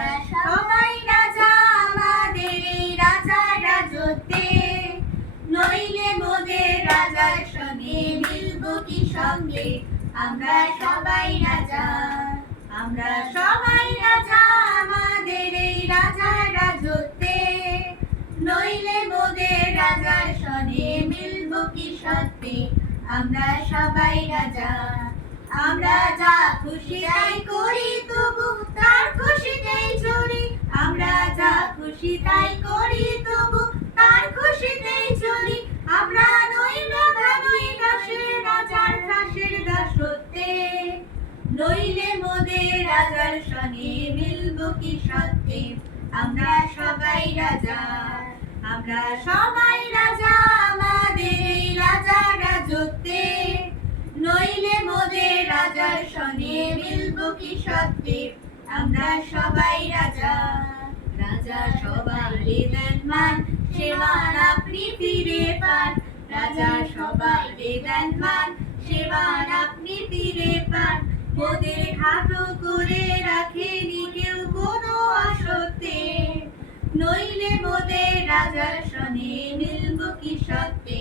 আমরা সবাই রাজা আমাদের এই রাজার রাজত্বে, নইলে মোদের রাজার সঙ্গে মিলব কি সঙ্গে। আমরা সবাই রাজা, আমরা সবাই রাজা আমাদের এই রাজার রাজত্বে, নইলে মোদের রাজার সঙ্গে মিলব কি সত্যি। আমরা সবাই রাজা, আমরা যা খুশি তাই করি তবু তার খুশিতেই চলি। আমরা যা খুশি তাই করি তবু তার খুশিতেই চলি। আমরা নই বাধা নই দাসের রাজার দাসের দাসত্বে, নইলে মোদের রাজার সঙ্গে মিলব কি সত্যি। আমরা সবাই রাজা, আমরা সবাই রাজা আমাদের এই রাজার রাজত্বে, নইলে মোদের রাজার সঙ্গে মিলব কি সত্যি। আমরা সবাই রাজা, রাজা সবাই দেন মান, সে মান আপনি ফিরে পান। রাজা সবাই দেন মান, সে মান আপনি ফিরে পান। মোদের খাটো করে রাখেনি কেউ কোনো আসতে, নইলে মোদের রাজার সঙ্গে মিলব কি সত্যি।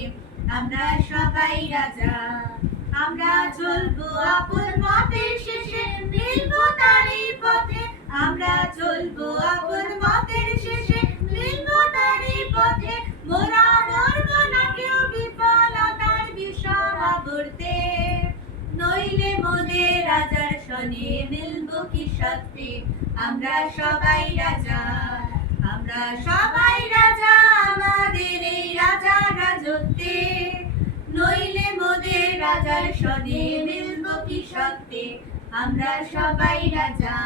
আমরা সবাই রাজা, আমরা চলবো আপন মতের শেষে মিলব তারই পথে। আমরা চলবো আপন মতের শেষে মিলব তারই পথে। মোরা মরব না কেউ বিফলতার বিষম আবর্তে, নইলে মোদের রাজার সঙ্গে মিলব কি সত্যি। আমরা সবাই রাজা, আমরা সবাই রাজা আমাদের এই রাজার রাজত্বে, নইলে মোদের রাজার সঙ্গে মিলব কি সত্যি। আমরা সবাই রাজা।